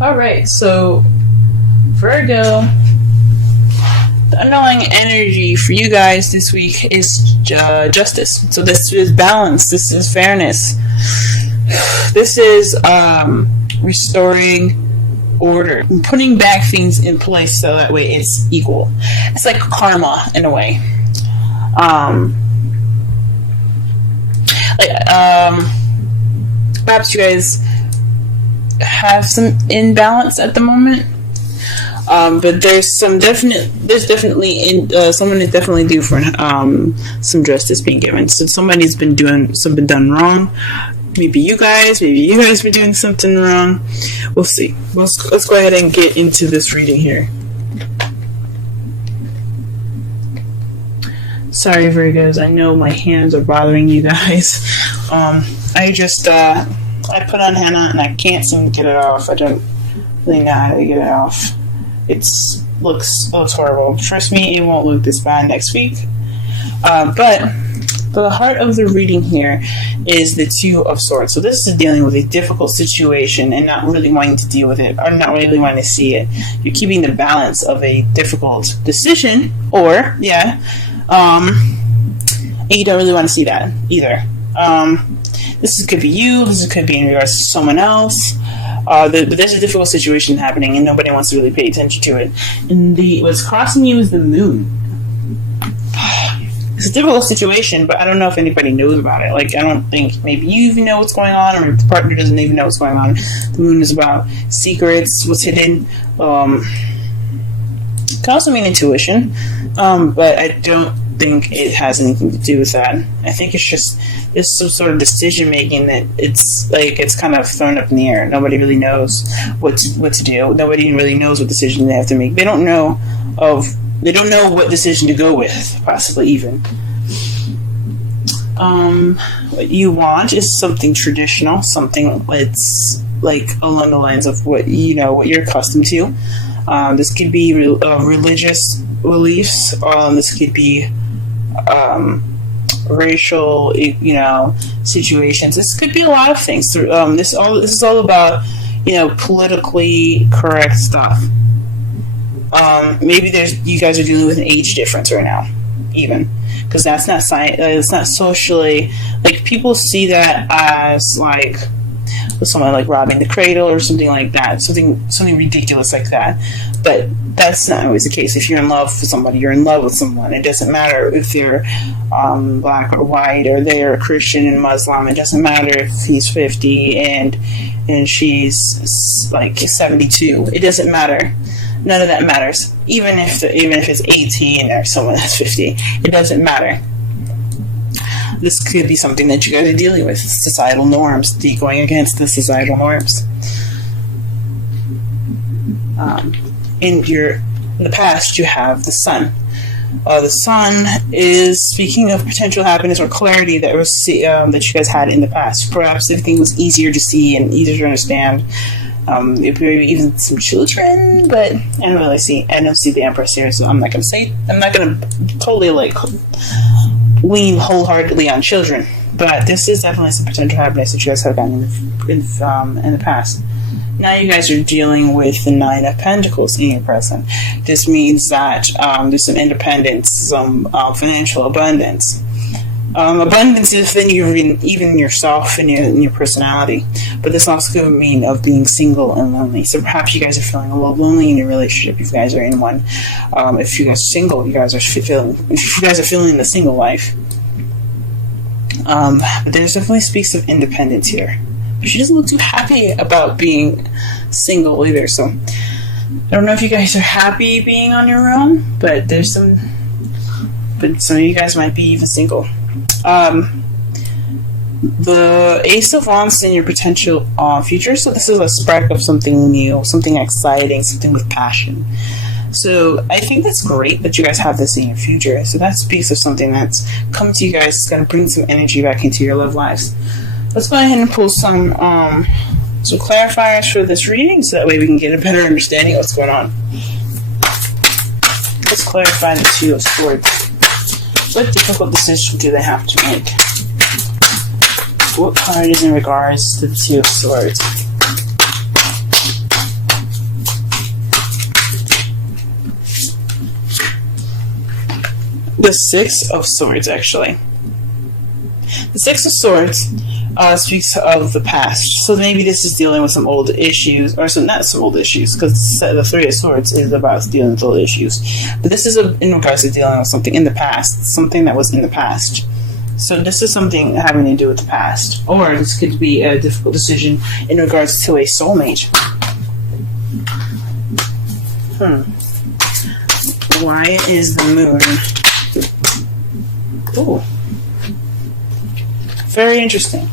Alright, so Virgo, the underlying energy for you guys this week is justice. So this is balance, this is fairness, this is restoring order, putting back things in place so that way it's equal. It's like karma in a way. Perhaps you guys have some imbalance at the moment, but there's definitely someone is definitely due for some justice being given. So somebody's been doing something done wrong. Maybe you guys been doing something wrong. We'll see. Let's go ahead and get into this reading here. Sorry, Virgos. I know my hands are bothering you guys. I put on henna and I can't seem to get it off. I don't really know how to get it off. It looks horrible. Trust me, it won't look this bad next week. But the heart of the reading here is the Two of Swords. So this is dealing with a difficult situation and not really wanting to deal with it, or not really wanting to see it. You're keeping the balance of a difficult decision, and you don't really want to see that either. This could be you, this could be in regards to someone else. But there's a difficult situation happening and nobody wants to really pay attention to it. And what's crossing you is the moon. It's a difficult situation, but I don't know if anybody knows about it. Like, I don't think maybe you even know what's going on, or if the partner doesn't even know what's going on. The moon is about secrets, what's hidden. It can also mean intuition, but I don't think it has anything to do with that. I think it's just there's some sort of decision making that it's kind of thrown up in the air. Nobody really knows what to do. Nobody really knows what decision they have to make. They don't know what decision to go with, possibly even. What you want is something traditional, something that's like along the lines of what you're accustomed to. This could be religious beliefs. This could be racial, situations. This could be a lot of things. This is all about, politically correct stuff. Maybe you guys are dealing with an age difference right now, even, because that's not it's not socially, like, people see that as like someone like robbing the cradle or something like that, something ridiculous like that. But that's not always the case. If you're in love with somebody, you're in love with someone. It doesn't matter if they're black or white, or they're Christian and Muslim. It doesn't matter if he's 50 and she's like 72. It doesn't matter. None of that matters. Even if it's 18 or someone that's 50, it doesn't matter. This could be something that you guys are dealing with, societal norms, going against the societal norms. In the past, you have the Sun. The Sun is speaking of potential happiness or clarity that you guys had in the past. Perhaps everything was easier to see and easier to understand. Maybe even some children, but I don't see the Empress here, so I'm not going to totally lean wholeheartedly on children. But this is definitely some potential happiness that you guys have gotten in the past. Now you guys are dealing with the Nine of Pentacles in your present. This means that there's some independence, some financial abundance. Abundance within even yourself and your personality. But this also could mean of being single and lonely. So perhaps you guys are feeling a little lonely in your relationship if you guys are in one. If you guys are single, if you guys are feeling the single life. But there's definitely speaks of independence here. But she doesn't look too happy about being single either. So I don't know if you guys are happy being on your own, but some of you guys might be even single. The Ace of Wands in your potential future. So this is a spark of something new, something exciting, something with passion. So I think that's great that you guys have this in your future. So that speaks of something that's coming to you guys. It's going to bring some energy back into your love lives. Let's go ahead and pull some clarifiers for this reading, so that way we can get a better understanding of what's going on. Let's clarify the Two of Swords. What difficult decision do they have to make? What card is in regards to the Two of Swords? The Six of Swords, actually. The Six of Swords speaks of the past. So maybe this is dealing with some old issues, or not some old issues, because the Three of Swords is about dealing with old issues. But this is in regards to dealing with something in the past, something that was in the past. So this is something having to do with the past. Or this could be a difficult decision in regards to a soulmate. Why is the moon? Ooh. Very interesting.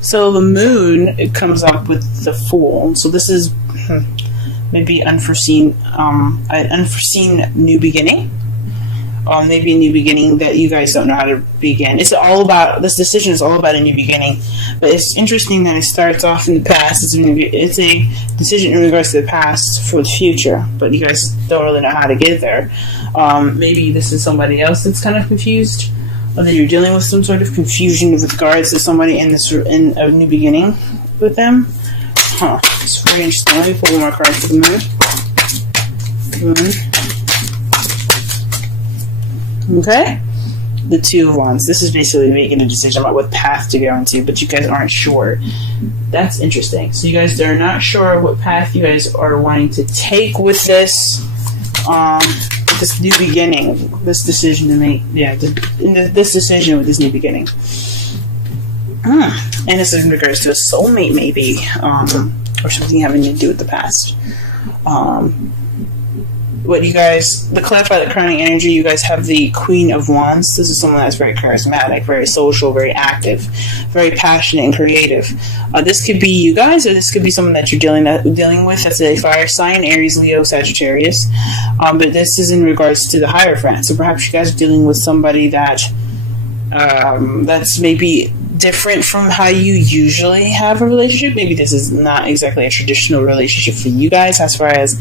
So the moon, it comes up with the Fool. So this is maybe an unforeseen new beginning. Maybe a new beginning that you guys don't know how to begin. This decision is all about a new beginning. But it's interesting that it starts off in the past. It's a decision in regards to the past for the future. But you guys don't really know how to get there. Maybe this is somebody else that's kind of confused. Or that you're dealing with some sort of confusion with regards to somebody in a new beginning with them. It's very interesting. Let me pull one more card for the moon. Okay. The Two of Wands. This is basically making a decision about what path to go into, but you guys aren't sure. That's interesting. So you guys are not sure what path you guys are wanting to take with this. This new beginning, this decision to make, this decision with this new beginning. And this is in regards to a soulmate, maybe, or something having to do with the past. What you guys, to clarify the crowning energy, you guys have the Queen of Wands. This is someone that's very charismatic, very social, very active, very passionate and creative. This could be you guys, or this could be someone that you're dealing with as a fire sign, Aries, Leo, Sagittarius. But this is in regards to the Hierophant. So perhaps you guys are dealing with somebody that that's maybe different from how you usually have a relationship. Maybe this is not exactly a traditional relationship for you guys, as far as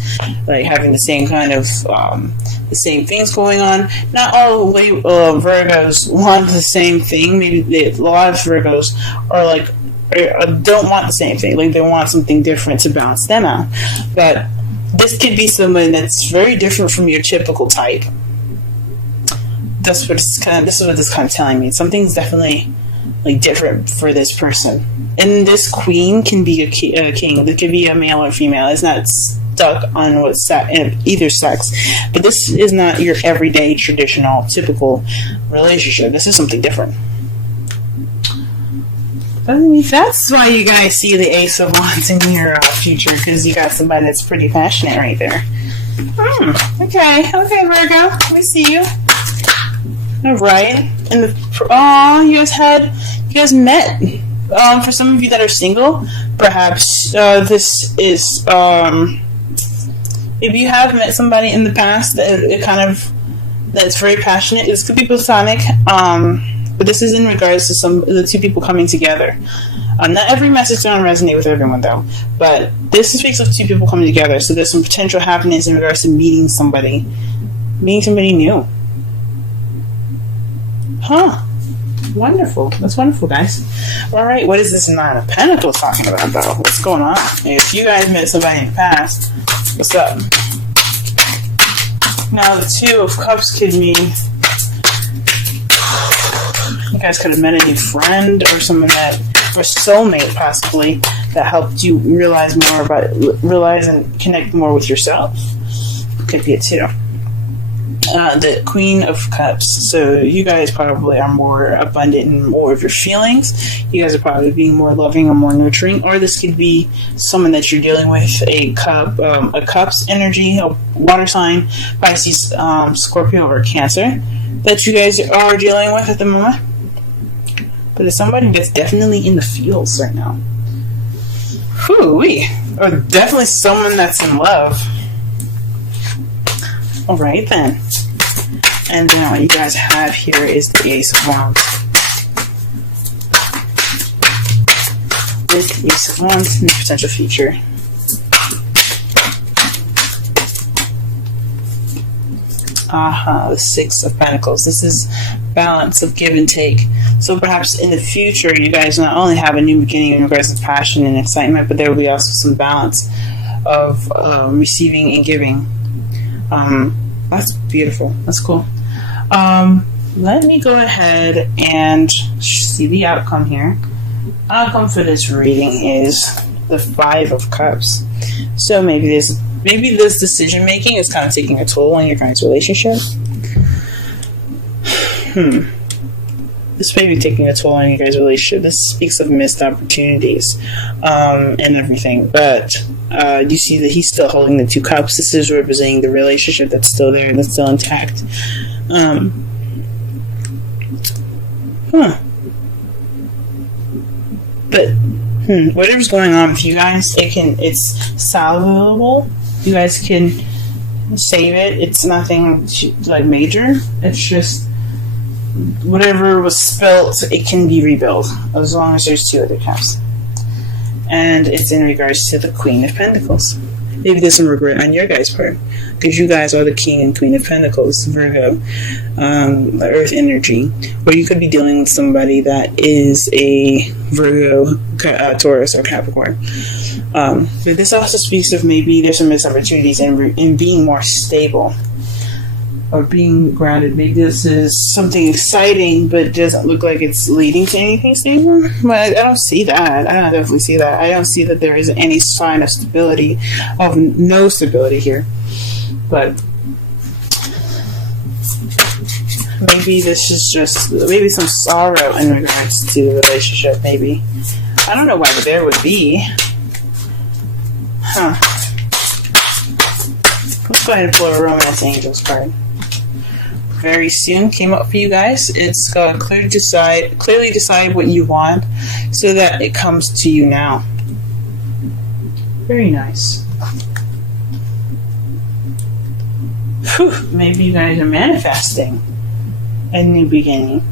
like having the same kind of the same things going on. Not all Virgos want the same thing. Maybe a lot of Virgos are like don't want the same thing. Like they want something different to balance them out. But this could be someone that's very different from your typical type. This is what this is kind of telling me. Something's definitely like different for this person. And this queen can be a king. It could be a male or female. It's not stuck on either sex. But this is not your everyday, traditional, typical relationship. This is something different. That's why you guys see the Ace of Wands in your future, because you got somebody that's pretty passionate right there. Okay, Virgo, we see you. All right, and you guys met. For some of you that are single, perhaps this is if you have met somebody in the past that's very passionate. This could be platonic, but this is in regards to the two people coming together. Not every message don't resonate with everyone though, but this speaks of two people coming together. So there's some potential happiness in regards to meeting somebody new. Wonderful. That's wonderful, guys. Alright, what is this Nine of Pentacles talking about, though? What's going on? If you guys met somebody in the past, what's up? Now, the Two of Cups could mean you guys could have met a new friend or someone or soulmate, possibly, that helped you realize and connect more with yourself. Could be it, too. The Queen of Cups. So you guys probably are more abundant in more of your feelings. You guys are probably being more loving or more nurturing. Or this could be someone that you're dealing with, a Cups energy, a water sign, Pisces, Scorpio, or Cancer that you guys are dealing with at the moment. But it's somebody that's definitely in the feels right now. Whoo-wee. Or definitely someone that's in love. Alright then. And then what you guys have here is the Ace of Wands. With the Ace of Wands and the potential future. The Six of Pentacles. This is balance of give and take. So perhaps in the future, you guys not only have a new beginning in regards to passion and excitement, but there will be also some balance of receiving and giving. That's beautiful. That's cool. Let me go ahead and see the outcome here. Outcome for this reading is the Five of Cups. So maybe this decision making is kind of taking a toll on your guys' relationship. This may be taking a toll on you guys' relationship. This speaks of missed opportunities and everything. But you see that he's still holding the Two Cups. This is representing the relationship that's still there, that's still intact. But whatever's going on with you guys, it's salvable. You guys can save it. It's nothing like major. It's just whatever was spilt, it can be rebuilt as long as there's two other cups. And it's in regards to the Queen of Pentacles. Maybe there's some regret on your guys' part, because you guys are the King and Queen of Pentacles, Virgo, the Earth energy, or you could be dealing with somebody that is a Virgo, Taurus, or Capricorn. But this also speaks of maybe there's some missed opportunities in being more stable or being grounded. Maybe this is something exciting, but it doesn't look like it's leading to anything stable. But I don't see that. I don't definitely see that. I don't see that there is any sign of stability, of no stability here. But maybe this is just maybe some sorrow in regards to the relationship. Maybe I don't know why there would be. Let's go ahead and pull a Romance Angels card. Very soon came up for you guys. It's clearly decide what you want so that it comes to you now. Very nice. Whew, maybe you guys are manifesting a new beginning.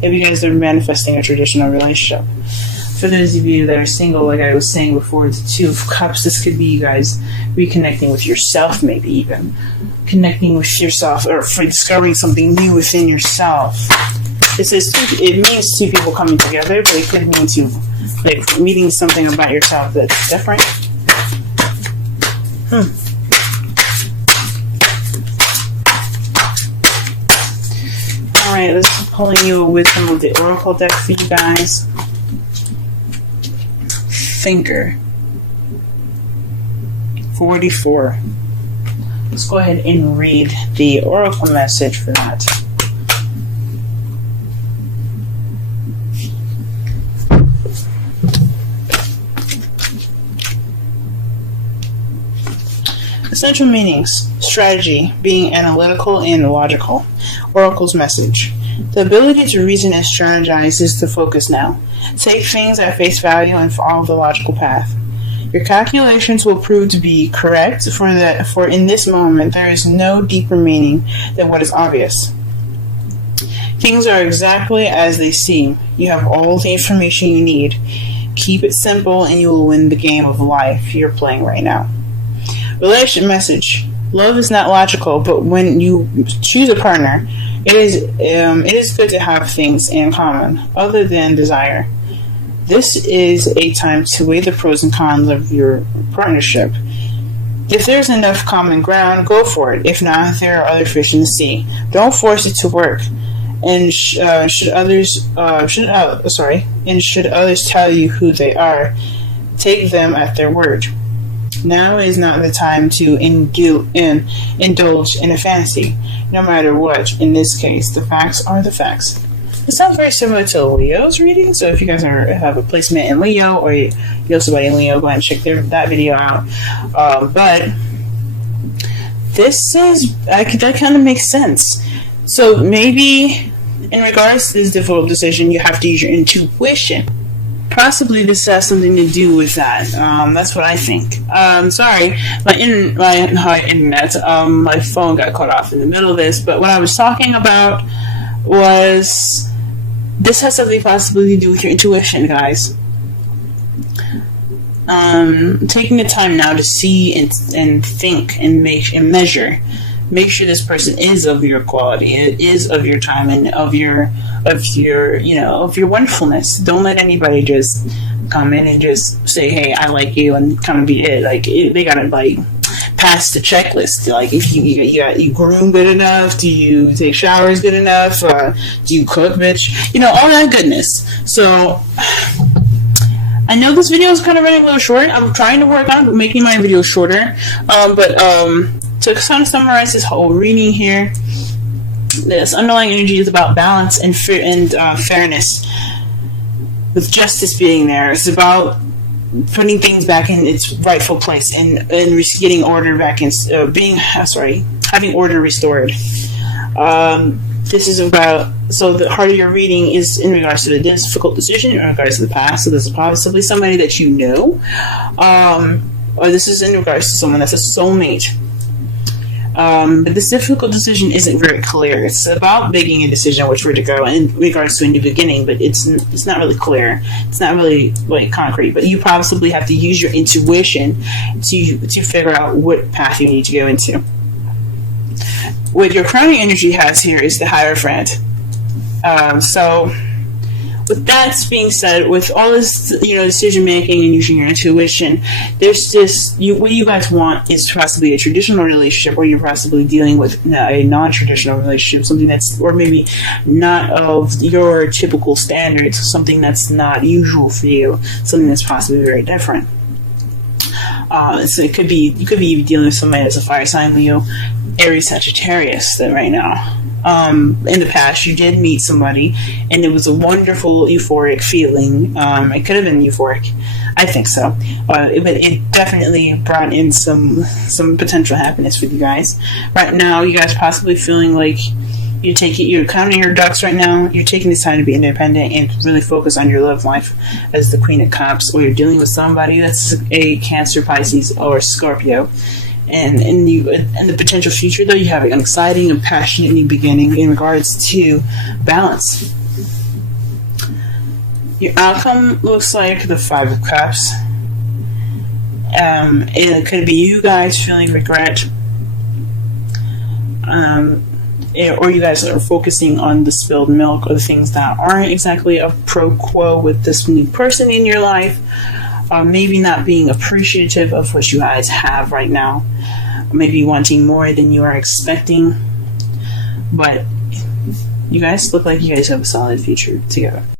Maybe you guys are manifesting a traditional relationship. For those of you that are single, like I was saying before, the Two of Cups, this could be you guys reconnecting with yourself, maybe even connecting with yourself, or for discovering something new within yourself. It means two people coming together, but it could mean like meeting something about yourself that's different. Alright, let's pulling you a wisdom of the Oracle deck for you guys. Thinker 44. Let's go ahead and read the Oracle message for that. Essential meanings: strategy, being analytical and logical. Oracle's message: the ability to reason and strategize is the focus now. Take things at face value and follow the logical path. Your calculations will prove to be correct, for in this moment there is no deeper meaning than what is obvious. Things are exactly as they seem. You have all the information you need. Keep it simple and you will win the game of life you're playing right now. Relationship message: love is not logical, but when you choose a partner, it is good to have things in common other than desire. This is a time to weigh the pros and cons of your partnership. If there's enough common ground, go for it. If not, there are other fish in the sea. Don't force it to work. And should others tell you who they are, take them at their word. Now is not the time to indulge in a fantasy, no matter what. In this case, the facts are the facts. It sounds very similar to Leo's reading, so if you guys have a placement in Leo, or you know somebody in Leo, go ahead and check that video out. But this is, that kind of makes sense. So maybe in regards to this difficult decision, you have to use your intuition. Possibly this has something to do with that. That's what I think. Sorry, my internet, my phone got cut off in the middle of this, but what I was talking about was this has something possibly to do with your intuition, guys. Taking the time now to see and think and measure. Make sure this person is of your quality, it is of your time, and of your wonderfulness. Don't let anybody just come in and just say, "Hey, I like you," and kind of be it. Like they gotta pass the checklist. Like, if you groom good enough, do you take showers good enough, do you cook, bitch? You know, all that goodness. So I know this video is kind of running a little short. I'm trying to work on making my video shorter, but to kind of summarize this whole reading here, this underlying energy is about balance and fairness, with justice being there. It's about putting things back in its rightful place and getting order back in, having order restored. This is about, so the heart of your reading is in regards to the difficult decision, in regards to the past. So this is possibly somebody that you know, or this is in regards to someone that's a soulmate. But this difficult decision isn't very clear. It's about making a decision which way to go in regards to a new beginning, but it's not really clear. It's not really like concrete. But you possibly have to use your intuition to figure out what path you need to go into. What your crowning energy has here is the Hierophant. So with that being said, with all this, decision making and using your intuition, there's this, what you guys want is possibly a traditional relationship, or you're possibly dealing with a non-traditional relationship, something that's, or maybe not of your typical standards, something that's not usual for you, something that's possibly very different. So you could be dealing with somebody that's a fire sign, Leo, Aries, Sagittarius, that right now. In the past, you did meet somebody, and it was a wonderful, euphoric feeling. It could have been euphoric, I think so. But it definitely brought in some potential happiness for you guys. Right now, you guys possibly feeling like you're counting your ducks right now. You're taking this time to be independent and really focus on your love life as the Queen of Cups, or you're dealing with somebody that's a Cancer, Pisces, or Scorpio. And in the potential future, though, you have an exciting and passionate new beginning in regards to balance. Your outcome looks like the Five of Cups. And it could be you guys feeling regret. Or you guys are focusing on the spilled milk, or the things that aren't exactly a pro quo with this new person in your life. Maybe not being appreciative of what you guys have right now. Maybe wanting more than you are expecting. But you guys look like you guys have a solid future together.